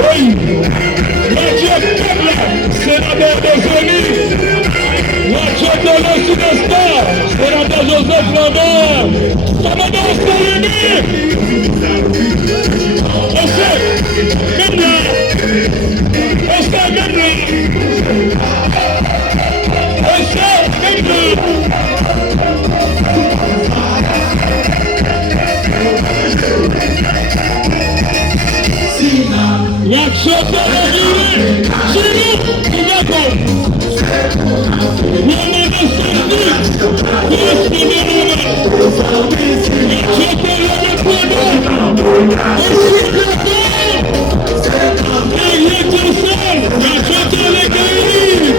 Oui, la Jacmel, c'est la mère de Zélie. La Jacmel, c'est le star, c'est la mère Joseph Lambert. Ça m'a dansé on sait, même là, on sait même là, on sait même là. L'action de la vie, c'est nous qui l'accord. On est de service, plus que de l'action de la vie, et sur le corps, et il est tout seul, l'action de l'église.